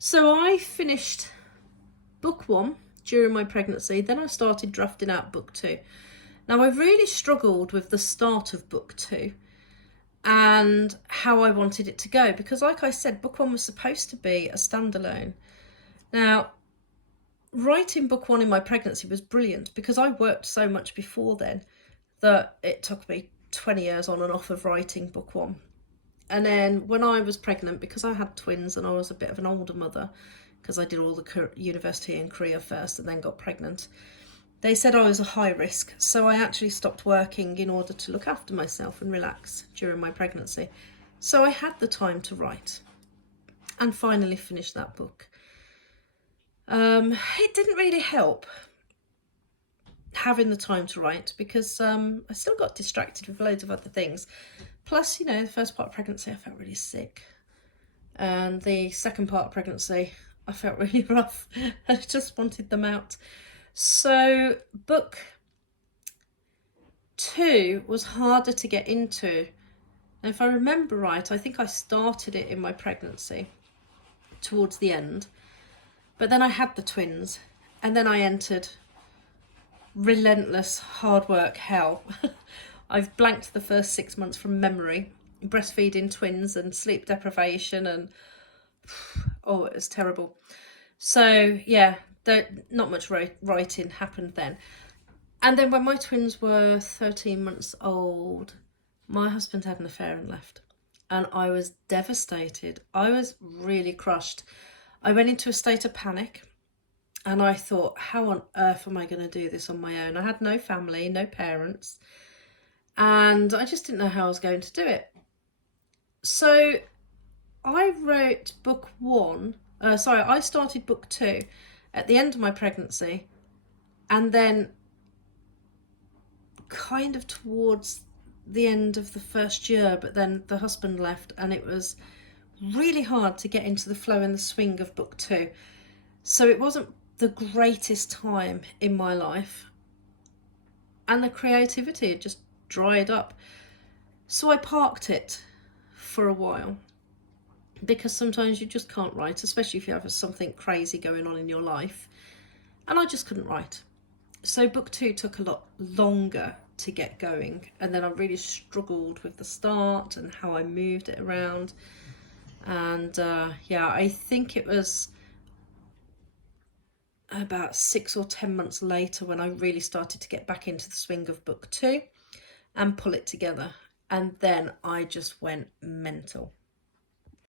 So I finished book one during my pregnancy, then I started drafting out book two. Now, I really struggled with the start of book two and how I wanted it to go because, like I said, book one was supposed to be a standalone. Now, writing book one in my pregnancy was brilliant because I worked so much before then that it took me 20 years on and off of writing book one. And then when I was pregnant, because I had twins and I was a bit of an older mother, because I did all the university and career first and then got pregnant, they said I was a high risk. So I actually stopped working in order to look after myself and relax during my pregnancy. So I had the time to write and finally finished that book. It didn't really help having the time to write because I still got distracted with loads of other things. Plus, the first part of pregnancy, I felt really sick. And the second part of pregnancy, I felt really rough. I just wanted them out. So book two was harder to get into. And if I remember right, I think I started it in my pregnancy towards the end. But then I had the twins and then I entered relentless hard work hell. I've blanked the first 6 months from memory, breastfeeding twins and sleep deprivation, and oh, it was terrible. So yeah, not much writing happened then. And then when my twins were 13 months old, my husband had an affair and left. And I was devastated. I was really crushed. I went into a state of panic and I thought, how on earth am I going to do this on my own? I had no family, no parents, and I just didn't know how I was going to do it. So I wrote book one, I started book two at the end of my pregnancy, and then kind of towards the end of the first year, but then the husband left and it was really hard to get into the flow and the swing of book two. So it wasn't the greatest time in my life and the creativity had just dried up. So I parked it for a while because sometimes you just can't write, especially if you have something crazy going on in your life. And I just couldn't write. So book two took a lot longer to get going, and then I really struggled with the start and how I moved it around. And I think it was about 6 or 10 months later when I really started to get back into the swing of book two and pull it together. And then I just went mental.